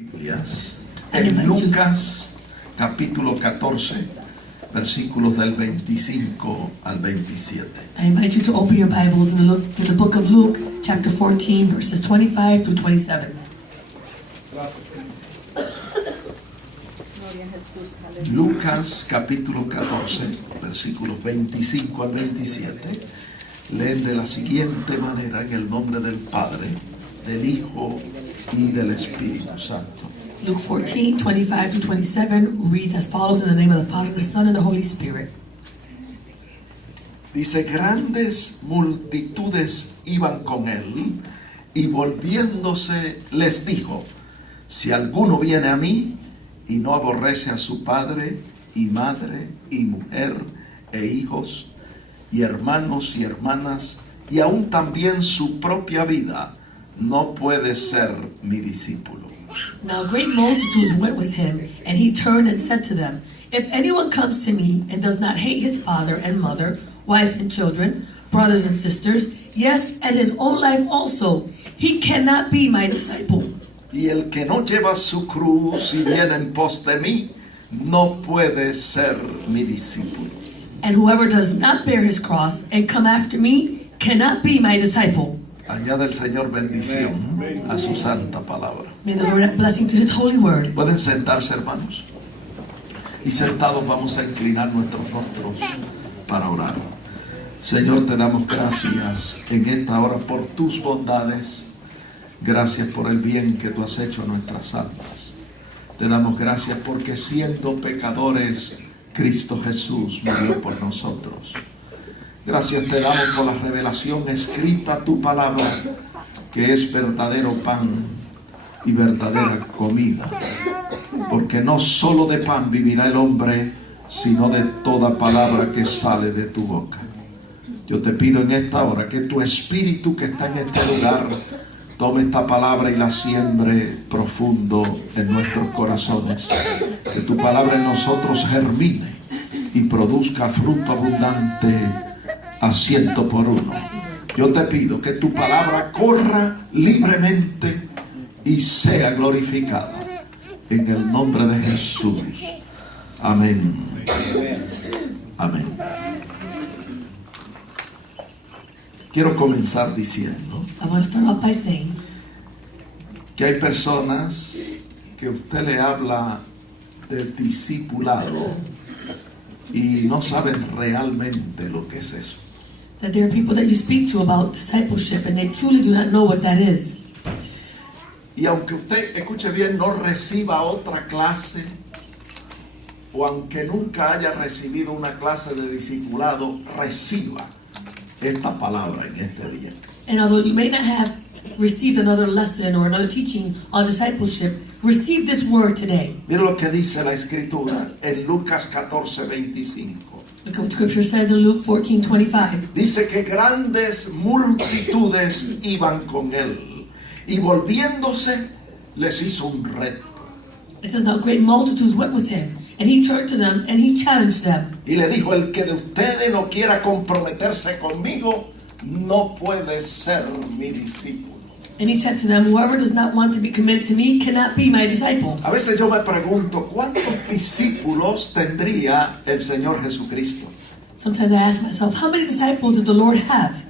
Biblias en Lucas capítulo 14, versículos del 25 al 27. I invite you to open your Bibles to the book of Luke, chapter 14, verses 25 through 27. Lucas capítulo 14, versículos 25 al 27, leen de la siguiente manera: en el nombre del Padre, del Hijo y del Espíritu Santo. Luke 14, 25 through 27 reads as follows in the name of the Father, the Son, and the Holy Spirit. Dice: grandes multitudes iban con él, y volviéndose les dijo: si alguno viene a mí y no aborrece a su padre y madre y mujer e hijos y hermanos y hermanas y aún también su propia vida, no puede ser mi discípulo. Now great multitudes went with him, and he turned and said to them, if anyone comes to me and does not hate his father and mother, wife and children, brothers and sisters, yes, and his own life also, he cannot be my disciple. Y el que no lleva su cruz y viene en pos de mí, no puede ser mi discípulo. And whoever does not bear his cross and come after me cannot be my disciple. Añade el Señor bendición a su santa palabra. May the Lord add blessing to his holy word. Pueden sentarse, hermanos. Y sentados vamos a inclinar nuestros rostros para orar. Señor, te damos gracias en esta hora por tus bondades. Gracias por el bien que tú has hecho a nuestras almas. Te damos gracias porque siendo pecadores, Cristo Jesús murió por nosotros. Gracias te damos por la revelación escrita, tu palabra, que es verdadero pan y verdadera comida. Porque no solo de pan vivirá el hombre, sino de toda palabra que sale de tu boca. Yo te pido en esta hora que tu Espíritu que está en este lugar tome esta palabra y la siembre profundo en nuestros corazones. Que tu palabra en nosotros germine y produzca fruto abundante a 100 por 1. Yo te pido que tu palabra corra libremente y sea glorificada. En el nombre de Jesús. Amén. Amén. Quiero comenzar diciendo I want to start off by saying que hay personas que usted le habla del discipulado y no saben realmente lo que es eso. that there are people that you speak to about discipleship and they truly do not know what that is. Y aunque usted, escuche bien, no reciba otra clase, o aunque nunca haya recibido una clase de discipulado, reciba esta palabra en este día. And although you may not have received another lesson or another teaching on discipleship, receive this word today. Mira lo que dice la Escritura en Lucas 14, 25. Look at what Scripture says in Luke 14:25. Dice que grandes multitudes iban con él, y volviéndose les hizo un reto. It says, now great multitudes went with him, and he turned to them and he challenged them. Y le dijo: el que de ustedes no quiera comprometerse conmigo, no puede ser mi discípulo. And he said to them, whoever does not want to be committed to me cannot be my disciple. A veces yo me pregunto, ¿cuántos discípulos tendría el Señor Jesucristo? Sometimes I ask myself, how many disciples did the Lord have?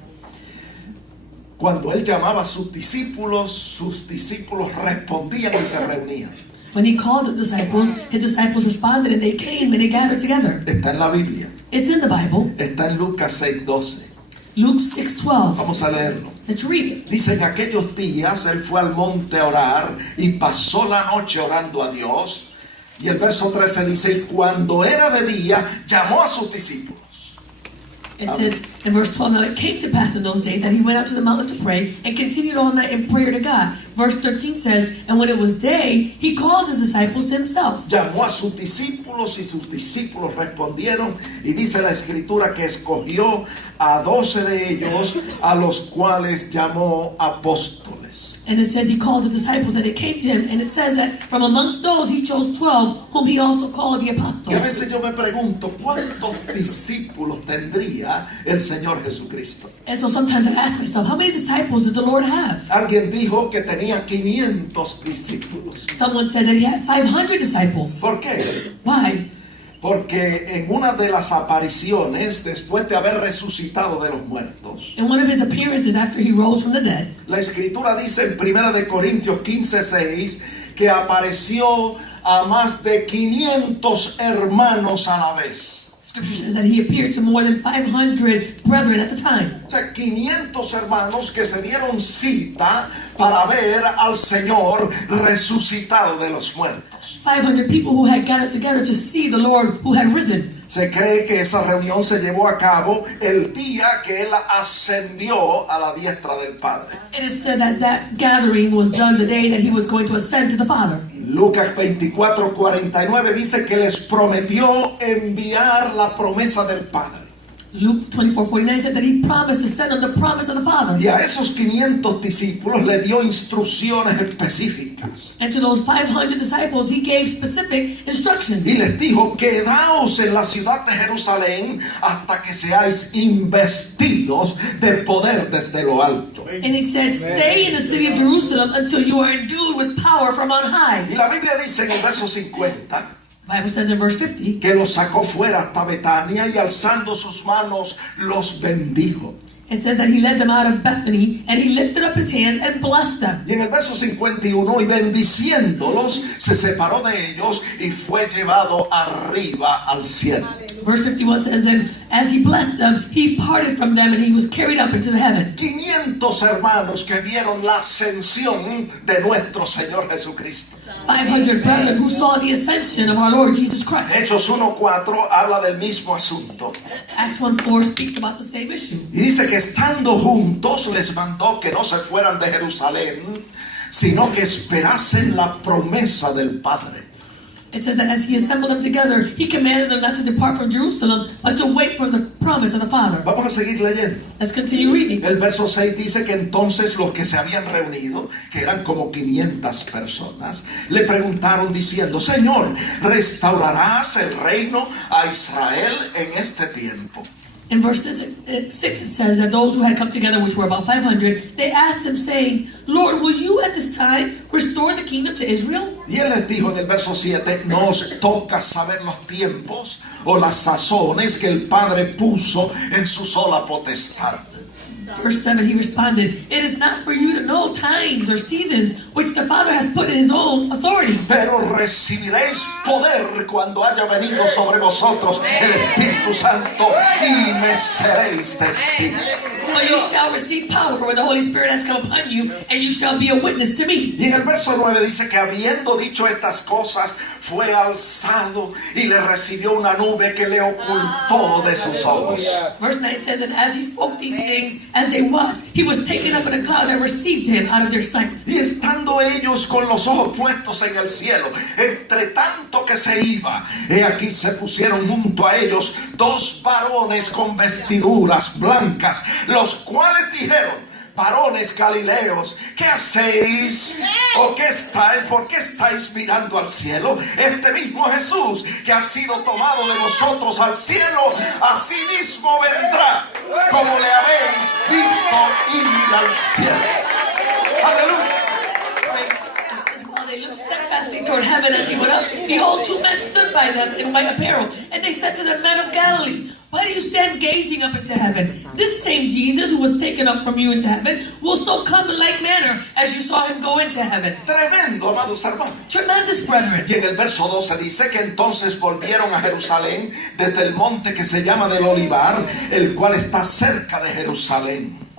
Cuando Él llamaba a sus discípulos respondían y se reunían. When he called the disciples, his disciples responded and they came and they gathered together. Está en la Biblia. It's in the Bible. Está en Lucas 6:12. Luke 6:12. Vamos a leerlo. Let's read it. Dice: en aquellos días Él fue al monte a orar y pasó la noche orando a Dios. Y el verso 13 dice: y cuando era de día, llamó a sus discípulos. It says in verse 12, now it came to pass in those days that he went out to the mountain to pray and continued all night in prayer to God. Verse 13 says, and when it was day, he called his disciples to himself. Llamó a sus discípulos y sus discípulos respondieron, y dice la Escritura que escogió a 12 de ellos, a los cuales llamó apóstoles. And it says he called the disciples and it came to him. And it says that from amongst those he chose 12, whom he also called the Y a apostles. veces yo me pregunto, ¿cuántos discípulos tendría el Señor Jesucristo? And so sometimes I ask myself, how many disciples did the Lord have? Alguien dijo que tenía 500 discípulos. Someone said that he had 500 disciples. ¿Por qué? Why? Porque en una de las apariciones, después de haber resucitado de los muertos, In one of his appearances after he rose from the dead, la Escritura dice en 1 de Corintios 15:6 que apareció a más de 500 hermanos a la vez. Scripture says that he appeared to more than 500 brethren at the time. O sea, 500 hermanos que se dieron cita para ver al Señor resucitado de los muertos. 500 people who had gathered together to see the Lord who had risen. Se cree que esa reunión se llevó a cabo el día que Él ascendió a la diestra del Padre. It is said that that gathering was done the day that he was going to ascend to the Father. Lucas 24:49 dice que les prometió enviar la promesa del Padre. Luke 24:49 said that he promised to send them the promise of the Father. Y a esos 500 discípulos le dio instrucciones específicas. And to those 500 disciples, he gave specific instructions. Y les dijo, quedaos en la ciudad de Jerusalén hasta que seáis investidos de poder desde lo alto. And he said, stay in the city of Jerusalem until you are endued with power from on high. Y la Biblia dice en el verso 50 The Bible says in verse 50 que los sacó fuera hasta Betania y alzando sus manos los bendijo. it says that he led them out of Bethany and he lifted up his hands and blessed them. Y en el verso 51, y bendiciéndolos, se separó de ellos y fue llevado arriba al cielo. Verse 51 says, and as he blessed them, he parted from them and he was carried up into the heaven. 500 hermanos que vieron la ascensión de nuestro Señor Jesucristo. 500 brethren who saw the ascension of our Lord Jesus Christ. Hechos 1:4 habla del mismo asunto. Acts 1:4 speaks about the same issue. Y dice que estando juntos les mandó que no se fueran de Jerusalén, sino que esperasen la promesa del Padre. It says that as he assembled them together, he commanded them not to depart from Jerusalem, but to wait for the promise of the Father. Vamos a seguir leyendo. Let's continue reading. El verso 6 dice que entonces los que se habían reunido, que eran como 500 personas, le preguntaron diciendo, Señor, ¿restaurarás el reino a Israel en este tiempo? In verse 6 it says that those who had come together, which were about 500, they asked him saying, Lord, will you at this time restore the kingdom to Israel? Y él les dijo en el verso 7, nos toca saber los tiempos o las sazones que el Padre puso en su sola potestad. Verse 7, he responded, it is not for you to know times or seasons which the Father has put in his own authority. Pero recibiréis poder cuando haya venido sobre vosotros el Espíritu Santo y me seréis testigos. But you shall receive power when the Holy Spirit has come upon you, and you shall be a witness to me. Y en el verso 9 dice que habiendo dicho estas cosas, fue alzado y le recibió una nube que le ocultó de sus ojos. Verse 9 says, and as he spoke these things, as they watched, he was taken up in a cloud and received him out of their sight. Y estando ellos con los ojos puestos en el cielo, entre tanto que se iba, he aquí se pusieron junto a ellos dos varones con vestiduras blancas, los cuales dijeron, varones galileos, ¿qué hacéis? ¿O qué estáis? ¿Por qué estáis mirando al cielo? Este mismo Jesús que ha sido tomado de vosotros al cielo, así mismo vendrá, como le habéis visto ir al cielo. Aleluya. While they looked steadfastly toward heaven as he went up, behold, two men stood by them in white apparel, and they said to the men of Galilee, why do you stand gazing up into heaven? This same Jesus who was taken up from you into heaven will so come in like manner as you saw him go into heaven. Tremendo, amados hermanos. Tremendous, brethren. Y en el verso 12 dice que entonces volvieron a Jerusalén desde el monte que se llama del Olivar, el cual está cerca de Jerusalén.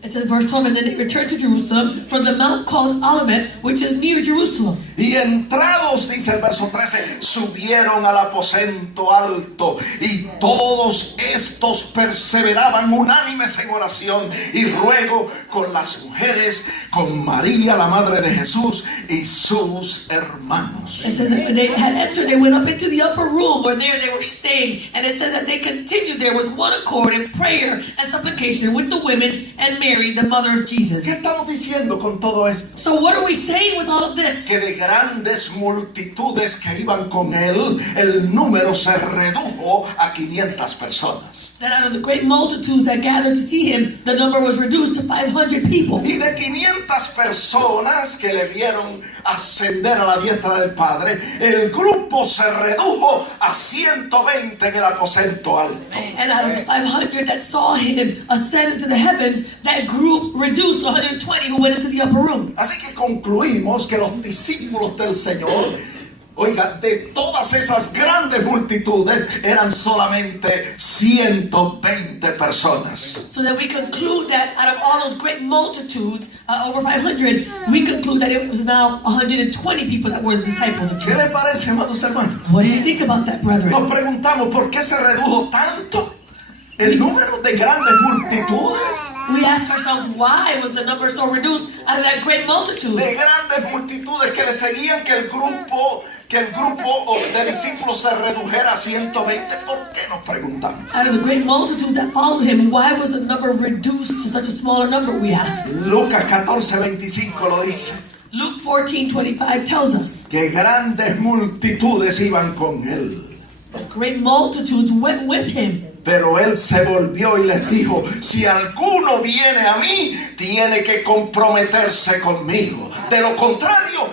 It says verse 12, and then they returned to Jerusalem from the mount called Olivet, which is near Jerusalem. Y entrados, dice el verso 13, subieron al aposento alto y todos estos perseveraban unánimes en oración y ruego con las mujeres, con María, la madre de Jesús, y sus hermanos. It says that when they had entered, they went up into the upper room where there they were staying. And it says that they continued there with one accord in prayer and supplication with the women and Mary, Mary, the mother of Jesus. ¿Qué estamos diciendo con todo esto? So what are we saying with all of this? Que de grandes multitudes que iban con él, el número se redujo a 500 personas. That out of the great multitudes that gathered to see him, the number was reduced to 500 people. Y de 500 personas que le vieron ascender a la diestra del Padre, el grupo se redujo a 120 en el aposento alto. And out of the 500 that saw him ascend into the heavens, that group reduced to 120 who went into the upper room. Así que concluimos que los discípulos del Señor, oiga, de todas esas grandes multitudes eran solamente 120 personas. So that we conclude that out of all those great multitudes, over 500, we conclude that it was now 120 people that were the disciples of ¿Qué les Jesus. parece, amados hermanos? What do you think about that, brethren? Nos preguntamos por qué se redujo tanto el número de grandes multitudes. We ask ourselves, why was the number so reduced out of that great multitude? De grandes multitudes que le seguían, que el grupo de discípulos se redujera a 120. ¿Por qué nos preguntamos? Out of the great multitudes that followed him, why was the number reduced to such a smaller number, we ask? Lucas 14:25 lo dice. Luke 14:25 tells us, Que grandes multitudes iban con él. great multitudes went with him. Pero él se volvió y les dijo: si alguno viene a mí, tiene que comprometerse conmigo. De lo contrario,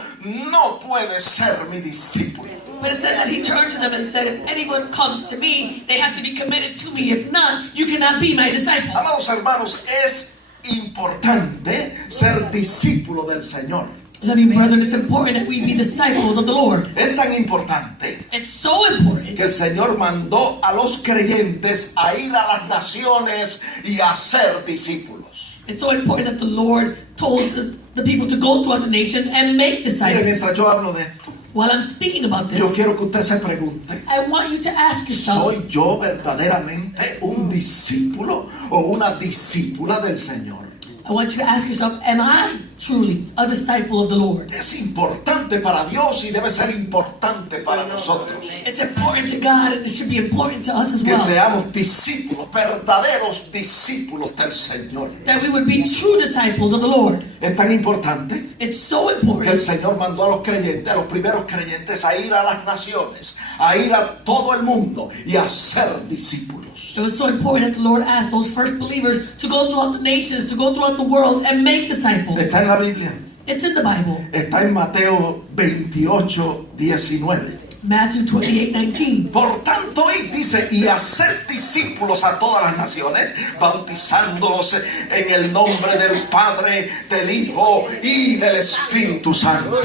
no puede ser mi discípulo. But it says that he turned to them and said, if anyone comes to me, they have to be committed to me. If not, you cannot be my disciple. Amados hermanos, es importante ser discípulo del Señor. Loving brethren, it's important that we be disciples of the Lord. Es tan importante It's so important que el Señor mandó a los creyentes a ir a las naciones y a ser discípulos. It's so important that the Lord told the people to go throughout the nations and make Mire, disciples. mientras yo hablo de esto, While I'm speaking about yo this, quiero que usted se pregunte: I want you to ask yourself, ¿soy yo verdaderamente un discípulo o una discípula del Señor? I want you to ask yourself, am I truly a disciple of the Lord? Es importante para Dios y debe ser importante para nosotros It's important to God and it should be important to us as que well. seamos discípulos, verdaderos discípulos del Señor. That we would be true disciples of the Lord. Es tan importante It's so que el important Señor mandó a los creyentes, a los primeros creyentes, a ir a las naciones, a ir a todo el mundo y a ser discípulos. It was so important that the Lord asked those first believers to go throughout the nations, to go throughout the world and make disciples. Está en la Biblia, It's in the Bible. está en Mateo 28:19. Matthew 28:19. Por tanto, y dice, y hacer discípulos a todas las naciones, bautizándolos en el nombre del Padre, del Hijo y del Espíritu Santo.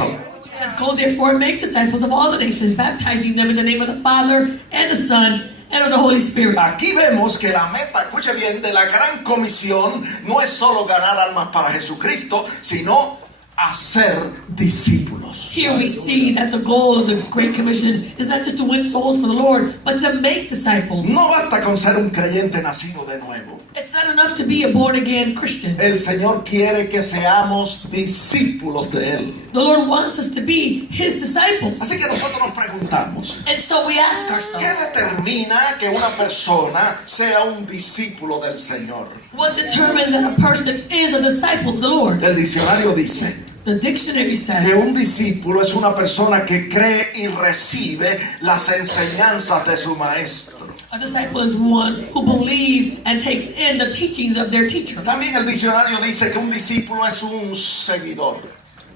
It says, go therefore and make disciples of all the nations, baptizing them in the name of the Father and the Son and of the Holy Spirit. Aquí vemos que la meta, escuche bien, de la gran comisión no es solo ganar almas para Jesucristo, sino hacer discípulos. Here we see that the goal of the Great Commission is not just to win souls for the Lord, but to make disciples. No basta con ser un creyente nacido de nuevo. It's not enough to be a born-again Christian. El Señor quiere que seamos discípulos de Él. The Lord wants us to be His disciples. Así que nosotros nos preguntamos: And so we ask ¿qué ourselves, determina que una persona sea un discípulo del Señor? what determines that a person is a disciple of the Lord? El diccionario dice The dictionary que says un discípulo es una persona que cree y recibe las enseñanzas de su maestro. a disciple is one who believes and takes in the teachings of their teacher. También el diccionario dice que un discípulo es un seguidor.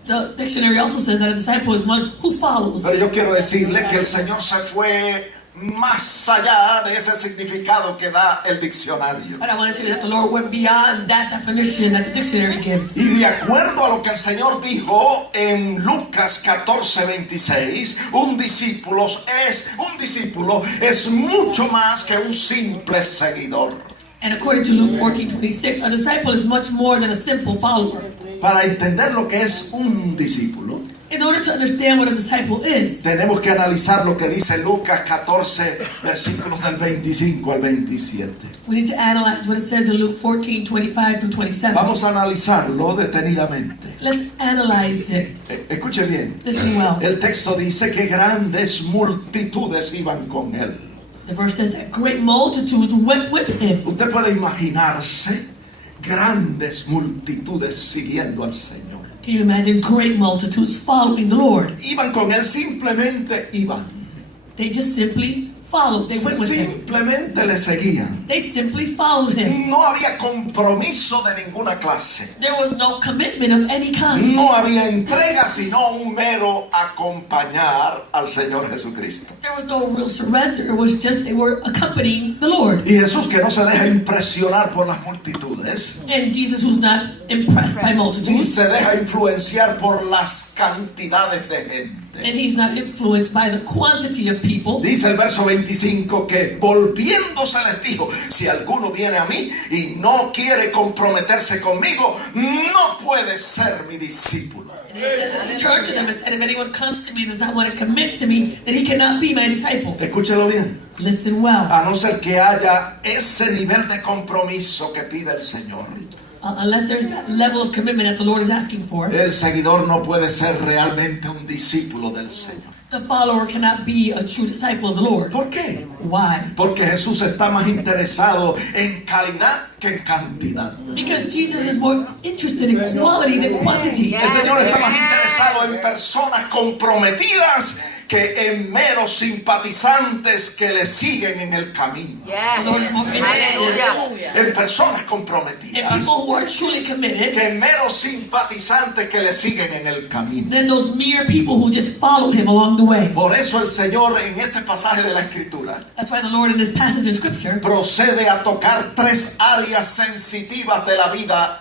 The dictionary also says that a disciple is one who follows. Pero yo quiero decirle que el Señor se fue más allá de ese significado que da el diccionario. But I want to tell you that the Lord went beyond that definition that the dictionary gives. Y de acuerdo a lo que el Señor dijo en Lucas 14:26, un discípulo es mucho más que un simple seguidor. And according to Luke 14:26, a disciple is much more than a simple follower. Para entender lo que es un discípulo, In order to understand what a disciple is, tenemos que analizar lo que dice Lucas 14, versículos del 25 al 27. we need to analyze what it says in Luke 14:25 through 27. Vamos a analizarlo detenidamente. Let's analyze it. Escuche bien. Listen well. El texto dice que grandes multitudes iban con él. The verse says that great multitudes went with him. Usted puede imaginarse grandes multitudes siguiendo al Señor. Can you imagine great multitudes following the Lord? Iban con Él, simplemente iban. They just simply followed. They went with him. Simplemente le seguían. They simply followed him. No había compromiso de ninguna clase. There was no commitment of any kind. No había entrega, sino un mero acompañar al Señor Jesucristo. There was no real surrender. It was just they were accompanying the Lord. Y Jesús, que no se deja impresionar por las multitudes, And Jesus, who's not impressed by ni multitudes, se deja influenciar por las cantidades de gente. and he's not influenced by the quantity of people. Dice el verso 25 que volviéndose les dijo, si alguno viene a mí y no quiere comprometerse conmigo, no puede ser mi discípulo. And he says, and he turned to them and said, if anyone comes to me and does not want to commit to me, then he cannot be my disciple. Escúchelo bien. Listen well. A no ser que haya ese nivel de compromiso que pide el Señor, Unless there's that level of commitment that the Lord is asking for, el seguidor no puede ser realmente un discípulo del Señor. the follower cannot be a true disciple of the Lord. ¿Por qué? Why? Porque Jesús está más interesado en calidad que en cantidad. Because Jesus is more interested in quality than quantity. El Señor está más interesado en personas comprometidas que en meros simpatizantes que le siguen en el camino. The Lord is more interested En personas in comprometidas people who are truly committed que en meros simpatizantes que le siguen en el camino. than those mere people who just follow him along the way. Por eso el Señor en este pasaje de la Escritura That's why the Lord in this passage in Scripture procede a tocar tres áreas sensitivas de la vida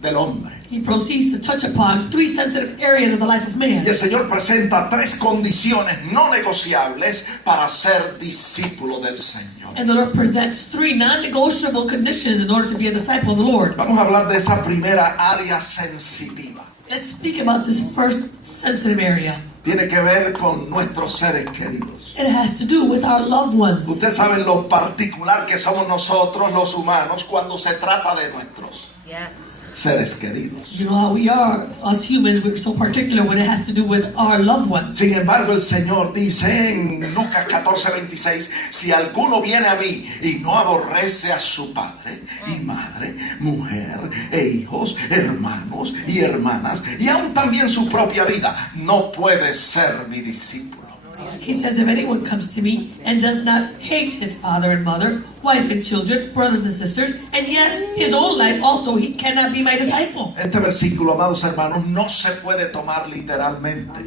del hombre. he proceeds to touch upon three sensitive areas of the life of man. Y el Señor presenta tres condiciones no negociables para ser discípulo del Señor. And the Lord presents three non-negotiable conditions in order to be a disciple of the Lord. Vamos a hablar de esa primera área sensitiva. Let's speak about this first sensitive area. Tiene que ver con nuestros seres queridos. It has to do with our loved ones. Ustedes saben lo particular que somos nosotros los humanos cuando se trata de nuestros seres queridos. You know how we are, us humans, we're so particular when it has to do with our loved ones. Sin embargo, el Señor dice en Lucas 14:26, si alguno viene a mí y no aborrece a su padre y madre, mujer e hijos, hermanos y hermanas, y aún también su propia vida, no puede ser mi discípulo. He says, if anyone comes to me and does not hate his father and mother, wife and children, brothers and sisters, and yes, his own life also, he cannot be my disciple. Este versículo, amados hermanos, no se puede tomar literalmente.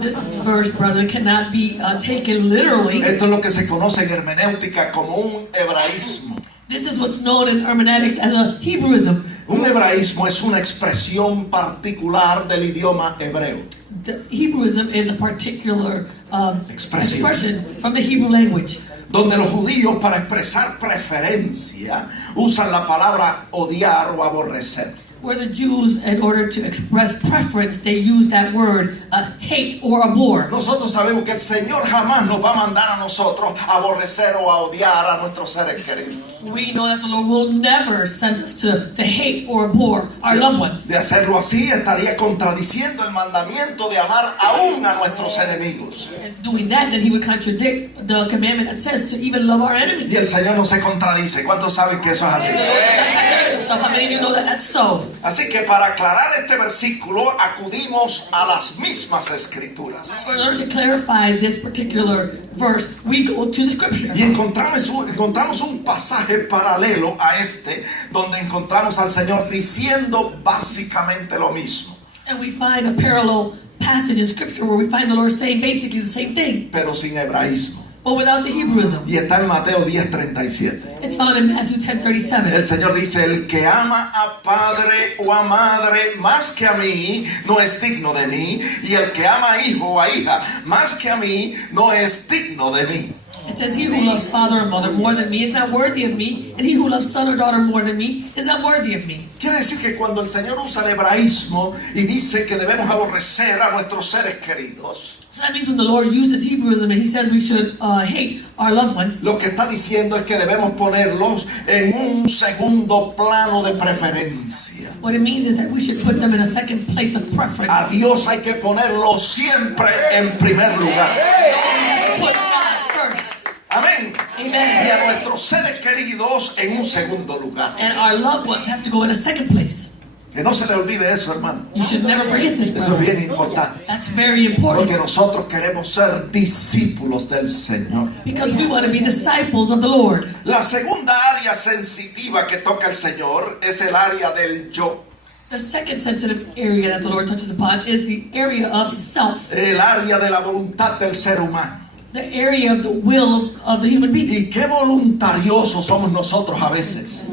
This verse, brother, cannot be taken literally. Esto es lo que se conoce en hermenéutica como un hebraísmo. This is what's known in hermeneutics as a Hebrewism. Un hebraísmo es una expresión particular del idioma hebreo. The Hebrewism is a particular Expresión. expression from the Hebrew language, Donde los judíos, para expresar preferencia, usan la palabra odiar o aborrecer. where the Jews, in order to express preference, they use that word, hate or abhor. Nosotros sabemos que el Señor jamás nos va a mandar a nosotros a aborrecer o a odiar a nuestros seres queridos. We know that the Lord will never send us to hate or abhor our loved ones. De hacerlo así, estaría contradiciendo el mandamiento de amar aún a nuestros enemigos. And doing that, then he would contradict the commandment that says to even love our enemies. Y el Señor no se contradice. ¿Cuántos saben que eso es así? The Lord does not contradict himself. How many of you know that that's so? Así que para aclarar este versículo, acudimos a las mismas escrituras. So in order to clarify this particular verse, we go to the Scripture. Y encontramos un pasaje paralelo a este, donde encontramos al Señor diciendo básicamente lo mismo, And we find a parallel passage in Scripture where we find the Lord saying basically the same thing, pero sin hebraísmo. but without the Hebrewism. Y está en Mateo 10:37. It's found in Matthew 10:37. El Señor dice, el que ama a padre o a madre más que a mí, no es digno de mí. Y el que ama a hijo o a hija más que a mí, no es digno de mí. It says, he who loves father or mother more than me is not worthy of me, and he who loves son or daughter more than me is not worthy of me. Quiere decir que cuando el Señor usa el hebraísmo y dice que debemos aborrecer a nuestros seres queridos, So that means when the Lord uses Hebrewism and he says we should hate our loved ones, lo que está diciendo es que debemos ponerlos en un segundo plano de preferencia. what it means is that we should put them in a second place of preference. A Dios hay que ponerlo siempre en primer lugar. We have to put God first. Amén. Amen. y a nuestros seres queridos en un segundo lugar. And our loved ones have to go in a second place. Que no se le olvide eso, hermano. You should never forget this, Eso es brother. bien importante. That's very important. Porque nosotros queremos ser discípulos del Señor. Because we want to be disciples of the Lord. La segunda área sensitiva que toca el Señor es el área del yo. The second sensitive area that the Lord touches upon is the area of self, El área de la voluntad del ser humano. the area of the will of the human being. Y qué voluntariosos somos nosotros a veces.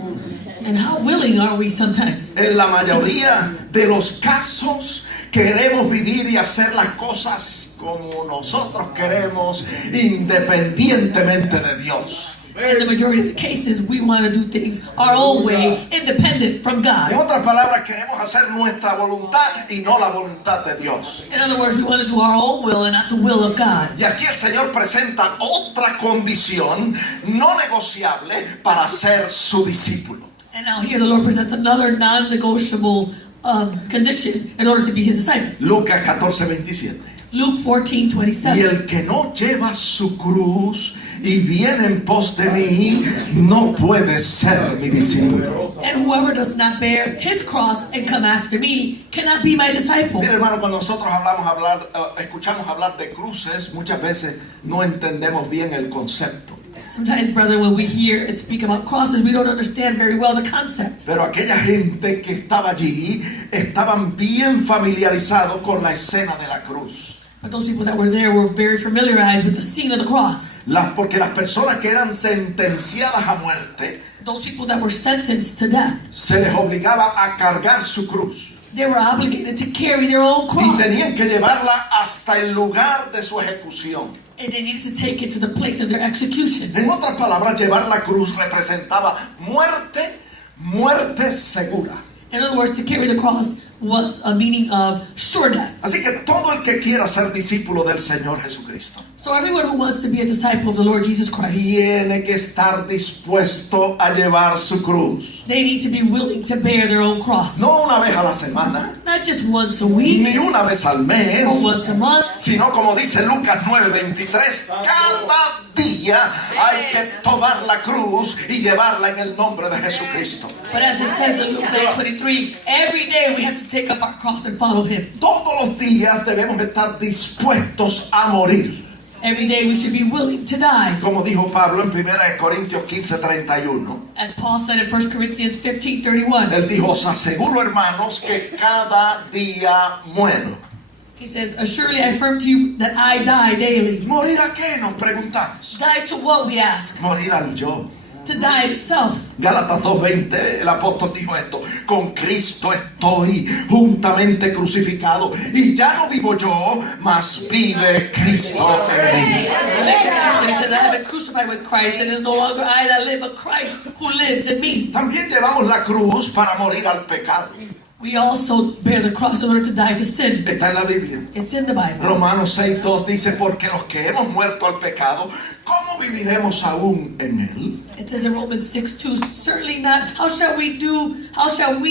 And how willing are we sometimes? En la mayoría de los casos queremos vivir y hacer las cosas como nosotros queremos, independientemente de Dios. In the majority of the cases, we want to do things our own way, independent from En God. otras palabras, queremos hacer nuestra voluntad y no la voluntad de Dios. In other words, we want to do our own will and not the will of God. Y aquí el Señor presenta otra condición no negociable para ser su discípulo. And now here the Lord presents another non-negotiable condition in order to be His disciple. Lucas 14:27. Luke 14:27. Y el que no lleva su cruz y viene en pos de mí, no puede ser mi discípulo. And whoever does not bear his cross and come after me cannot be my disciple. Mira, hermano, cuando nosotros escuchamos hablar de cruces, muchas veces no entendemos bien el concepto. Sometimes, brother, when we hear and speak about crosses, we don't understand very well the concept. Pero aquella gente que estaba allí estaban bien familiarizados con la escena de la cruz. But those people that were there were very familiarized with the scene of the cross. Porque las personas que eran sentenciadas a muerte, Those people that were sentenced to death, se les obligaba a cargar su cruz. they were obligated to carry their own Y cross. tenían que llevarla hasta el lugar de su ejecución. And they needed to take it to the place of their execution. En otras palabras, llevar la cruz representaba muerte segura. In other words, to carry the cross was a meaning of sure death. Así que todo el que quiera ser discípulo del Señor Jesucristo So everyone who wants to be a disciple of the Lord Jesus Christ, tiene que estar dispuesto a llevar su cruz. they need to be willing to bear their own cross. No una vez a la semana, Not just once a week ni una vez al mes, or once a month, sino como dice Lucas 9:23, cada día hay que tomar la cruz y llevarla en el nombre de Jesucristo. but as it says in Luke 9:23, every day we have to take up our cross and follow Him. Todos los días debemos estar dispuestos a morir. Every day we should be willing to die. Como dijo Pablo en 1 Corintios 15:31. As Paul said in 1 Corinthians 15:31, Él dijo, os aseguro, hermanos, que cada día muero. he says, assuredly I affirm to you that I die daily. ¿Morir a qué? Nos preguntamos. Die to what, we ask? Morir al yo. To die to self. Gálatas 2:20, el apóstol dijo esto, con Cristo estoy juntamente crucificado y ya no vivo yo, mas vive Cristo en mí. Galatians 2:20 says, I have been crucified with Christ, and it is no longer I that live, but Christ who lives in me. También llevamos la cruz para morir al pecado. We also bear the cross in order to die to sin. Está en la Biblia. It's in the Bible. Romanos 6:2 dice, porque los que hemos muerto al pecado, ¿cómo viviremos aún en él? It says in Romans 6:2, certainly not. How shall we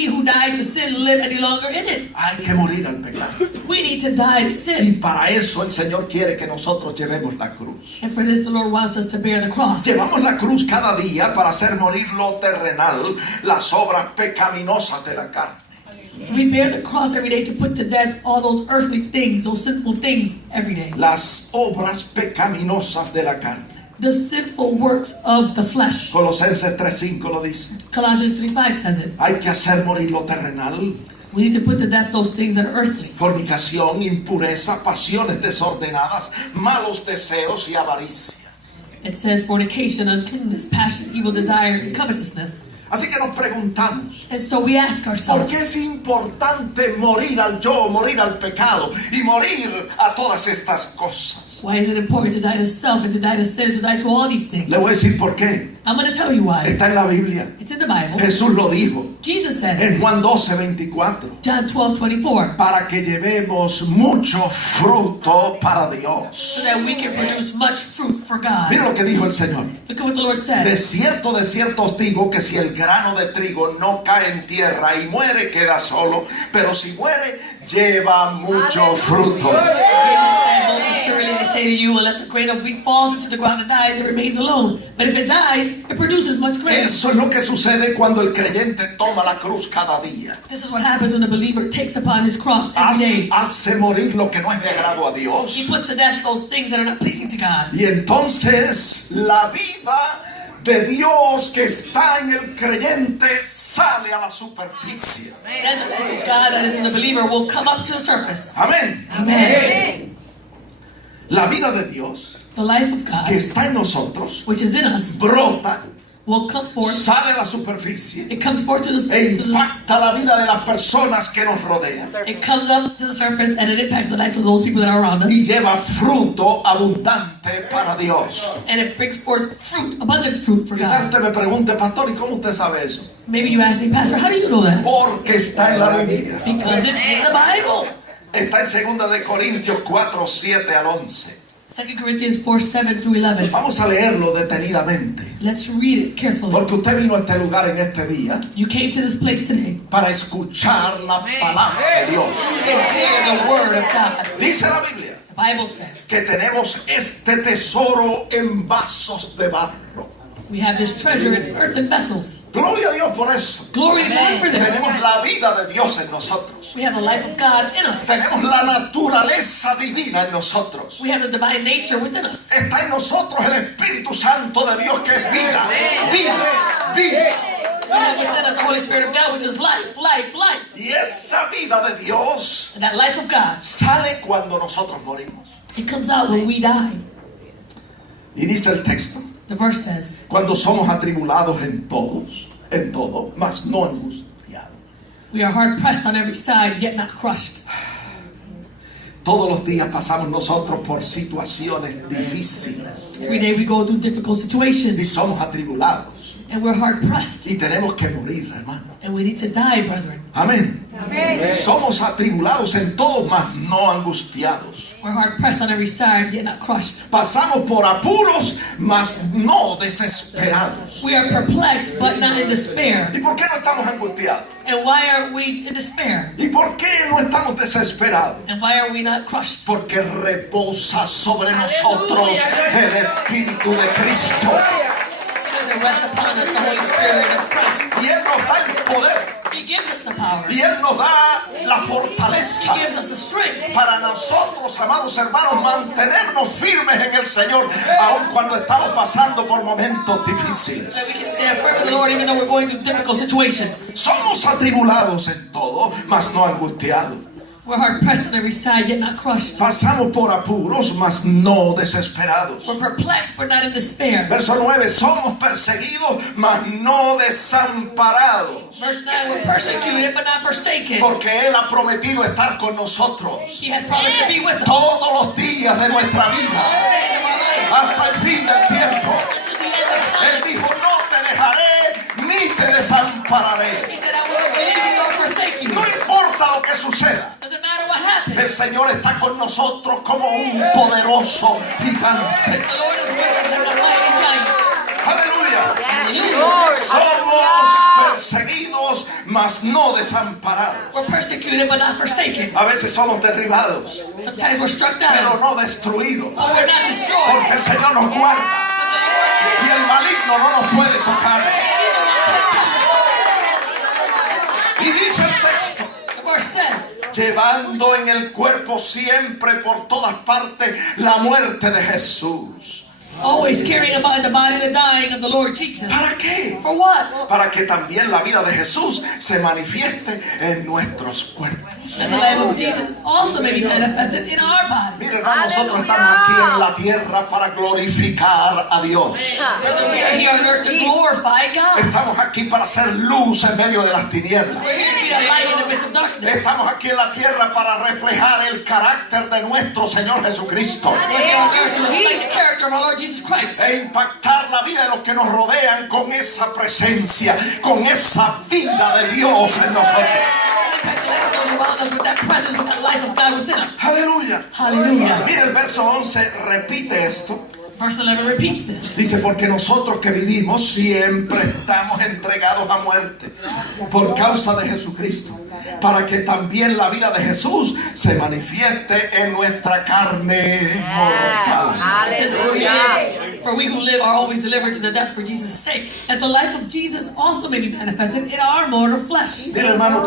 who died to sin live any longer in it? Hay que morir al pecado. We need to die to Y sin. para eso el Señor quiere que nosotros llevemos la cruz. And for this, the Lord wants us to bear the cross. Llevamos la cruz cada día para hacer morir lo terrenal, las obras pecaminosas de la carne. We bear the cross every day to put to death all those earthly things, those sinful things every day. Las obras pecaminosas de la carne. The sinful works of the flesh. Colosenses 3:5 lo dice. Colossians 3:5 says it. Hay que hacer morir lo terrenal. We need to put to death those things that are earthly. Fornicación, impureza, pasiones desordenadas, malos deseos y avaricia. It says fornication, uncleanness, passion, evil desire, and covetousness. Así que nos preguntamos, And so we ask ¿por ourselves, qué es importante morir al yo, morir al pecado y morir a todas estas cosas? why is it important to die to self and to die to sin, to die to all these things? Le voy a decir por qué. I'm going to tell you why. Está en la Biblia. It's in the Bible. Jesús lo dijo Jesus said it. en Juan 12:24. John 12:24. Para que llevemos mucho fruto para So Dios. that we can produce much fruit for God. Mira lo que dijo el Señor. Look at what the Lord De said. cierto os digo que si el grano de trigo no cae en tierra y muere, queda solo, pero si muere, lleva mucho fruto. Jesus said, most assuredly I say to you, unless a grain of wheat falls into the ground and dies, it remains alone. But if it dies, it produces much grain. Eso es lo que sucede cuando el creyente toma la cruz cada día. This is what happens when a believer takes upon his cross every day. Hace morir lo que no es de agrado a Dios. He puts to death those things that are not pleasing to God. Y entonces la vida de Dios que está en el creyente sale a la superficie. Then the life of God that is in the believer will come up to the surface. Amén. Amen. La vida de Dios The life of God, que está en nosotros which is in us, brota, will come forth. sale a la superficie It comes forth e impacta la vida de las personas que nos rodean it comes up to the surface and it impacts the lives of those people that are around us. y lleva fruto abundante para Dios. And it brings forth fruit, abundant fruit for Quizás God. usted me pregunte, pastor, ¿y cómo usted sabe eso? Maybe you ask me, Pastor, how do you know that? Porque está en la Biblia. Because it's in the Bible. Está en 2 de Corintios 4, 7 al 11. 2 Corinthians 4, 7 through 11. Vamos a leerlo detenidamente. Let's read it carefully. Porque usted vino a este lugar en este día You came to this place today para escuchar la palabra de Dios. to hear the word of God. Dice la Biblia The Bible says que tenemos este tesoro en vasos de barro. we have this treasure in earthen vessels. Gloria a Dios por eso. Glory to God for this. Tenemos la vida de Dios en nosotros. We have the life of God in us. Tenemos la naturaleza divina en nosotros. We have the divine nature within us. Está en nosotros el Espíritu Santo de Dios que es vida, vida, vida. We have within us the Holy Spirit of God, which is life, life, life. Y esa vida de Dios And that life of God, sale cuando nosotros morimos. it comes out when we die. Y dice el texto, The verse says, cuando somos atribulados en todo, mas no angustiados. we are hard pressed on every side, yet not crushed. Todos los días pasamos nosotros por situaciones difíciles Every day we go through difficult y situations, somos atribulados and we're hard pressed, y tenemos que morir, hermano. and we need to die, brethren. Amén. Somos atribulados en todo, mas no angustiados. We're hard pressed on every side, yet not crushed. Pasamos por apuros, mas no desesperados. We are perplexed, but not in despair. ¿Y por qué no estamos angustiados? And why are we in despair? ¿Y por qué no estamos desesperados? And why are we not crushed? Porque reposa sobre nosotros el Espíritu de Cristo. Because it rests upon us the Holy Spirit of Christ. Y Él nos da el poder. He gives us the power. Y Él nos da la He fortaleza gives us the strength para nosotros, amados hermanos, mantenernos firmes en el Señor, aun cuando estamos pasando por momentos difíciles. that we can stand firm in the Lord even though we're going through difficult situations. Somos atribulados en todo, mas no angustiados. We're hard pressed on every side, yet not crushed. Pasamos por apuros, mas no desesperados. We're perplexed, but not in despair. Verso 9, somos perseguidos, mas no desamparados. Verse 9, we're persecuted, but not forsaken. Porque Él ha prometido estar con nosotros He has promised to be with us todos los días de nuestra all the vida, days of our life hasta el fin del tiempo. until the end of Él time. dijo, no te dejaré ni te desampararé. He said, I will never leave you nor forsake you. No importa lo que suceda, Doesn't matter what happens. el Señor está con nosotros como un poderoso gigante. The Lord is with us like a mighty giant. Aleluya. Hallelujah. Somos perseguidos, mas no desamparados. We're persecuted, but not forsaken. A veces somos derribados, Sometimes we're struck pero down, no destruidos. but we're not destroyed. Porque el Señor nos guarda y el maligno no nos puede tocar. Y dice el texto, The verse says, llevando en el cuerpo siempre por todas partes la muerte de Jesús. always carrying about in the body the dying of the Lord Jesus. ¿Para qué? For what? Para que también la vida de Jesús se manifieste en nuestros cuerpos. That the life of Jesus also may be manifested in our body. Miren, hermano, nosotros estamos aquí en la tierra para glorificar a Dios. Whether we are here on earth to glorify God. Estamos aquí para hacer luz en medio de las tinieblas. We're here to be a light in the midst of darkness. Estamos aquí en la tierra para reflejar el carácter de nuestro Señor Jesucristo We're here on earth to reflect the character of our Lord Jesus Christ. e impactar la vida de los que nos rodean con esa presencia, con esa vida de Dios en nosotros. Impact the life of those around us with that presence, with that life of God within us. Aleluya. Hallelujah. Mira, el verso 11 repite esto. Verse 11 repeats this. Dice, porque nosotros que vivimos siempre estamos entregados a muerte por causa de Jesucristo, para que también la vida de Jesús se manifieste en nuestra carne mortal. It says, for we who live are always delivered to the death for Jesus' sake, that the life of Jesus also may be manifested in our mortal flesh. Mira, hermano,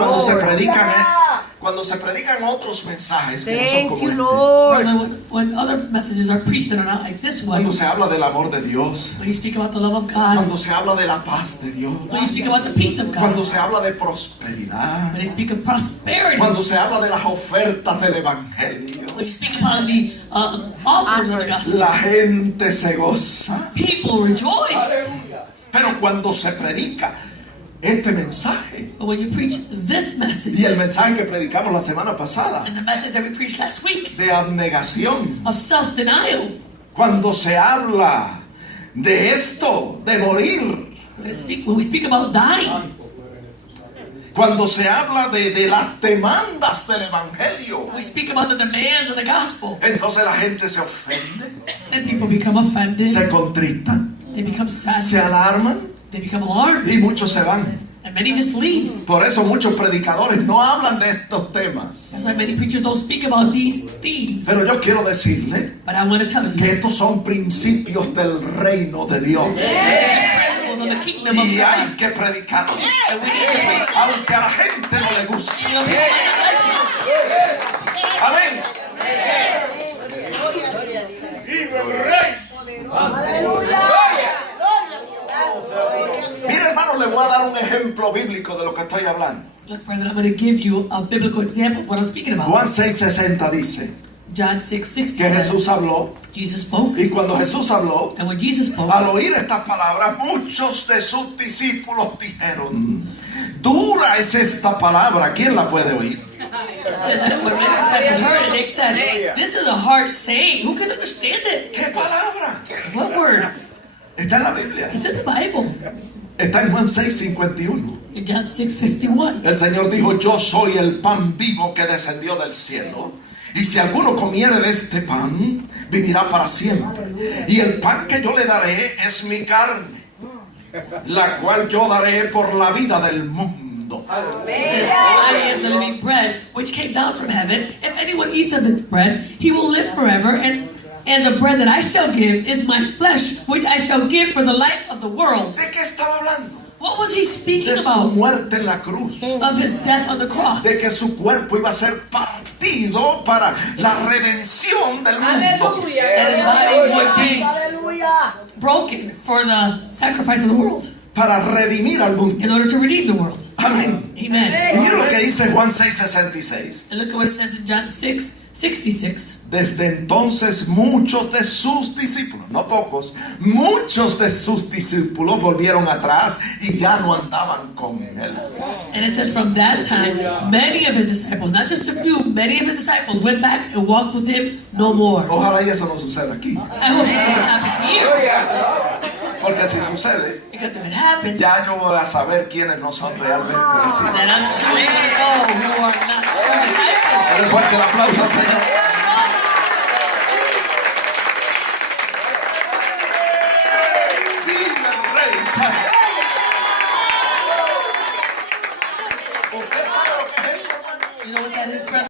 cuando se predican otros mensajes que no son como este, Brother, when other messages are preached that are not like this one, cuando se habla del amor de Dios, when you speak about the love of God, cuando se habla de la paz de Dios, when you speak about the peace of God, cuando se habla de prosperidad, when you speak of prosperity, cuando se habla de las ofertas del evangelio, when you speak upon the offers of the gospel, la gente se goza. people rejoice. Pero cuando se predica este mensaje But when you preach this message, y el mensaje que predicamos la semana pasada and the message that we preached last week de abnegación, of self-denial, cuando se habla de esto, de morir, when we speak about dying, cuando se habla de las demandas del evangelio, we speak about the demands of the gospel, entonces la gente se ofende, then people become offended, se contristan, they become sad, se alarman they become alarmed, y muchos se van. and many just leave. Por eso muchos predicadores no hablan de estos temas. That's why many preachers don't speak about these themes. Pero yo quiero decirle But I want to tell you, que estos son principios del reino de Dios. these are principles of the kingdom of Y hay God, que predicarlos, and we need to preach. aunque a la gente no le guste. You know, people might not like it. Amén. Mira, hermano, le voy a dar un ejemplo bíblico de lo que estoy hablando. Look, brother, I'm going to give you a biblical example of what I'm speaking about. Juan 6:60 dice John 6:60 que says, Jesús habló, Jesus spoke, y cuando Jesús habló, and when Jesus spoke, al oír estas palabras, muchos de sus discípulos dijeron: dura es esta palabra, ¿quién la puede oír? it says that when many disciples heard it, they said, this is a hard saying. Who can understand it? ¿Qué palabra? What word? Está en la Biblia. It's in the Bible. Está en Juan 6:51. In John 6:51. El Señor dijo: yo soy el pan vivo que descendió del cielo, y si alguno comiere de este pan, vivirá para siempre. Y el pan que yo le daré es mi carne, la cual yo daré por la vida del mundo. It says, I am the living bread which came down from heaven. If anyone eats of this bread, he will live forever. And the bread that I shall give is my flesh, which I shall give for the life of the world. ¿De qué estaba hablando? What was he speaking De su about? muerte en la cruz, Of his death on the cross. de que su cuerpo iba a ser partido para la redención del mundo. That his body would be broken for the sacrifice of the world, Para redimir al mundo. in order to redeem the world. Amén. Amen. Y mira lo que dice Juan 6:66. And look at what it says in John 6:66. Desde entonces muchos de sus discípulos, no pocos, muchos de sus discípulos volvieron atrás y ya no andaban con él. And it says from that time, many of his disciples, not just a few, many of his disciples went back and walked with him no more. Ojalá y eso no suceda aquí. I hope this doesn't happen here, Porque si sucede, because if it happens, ya yo voy a saber quiénes no son realmente discípulos. then I'm truly going to know who are not true disciples. Dale fuerte el aplauso al Señor. ¡Viva el Rey Santo! ¿Usted sabe lo que es eso, hermano? You know what that is, brother?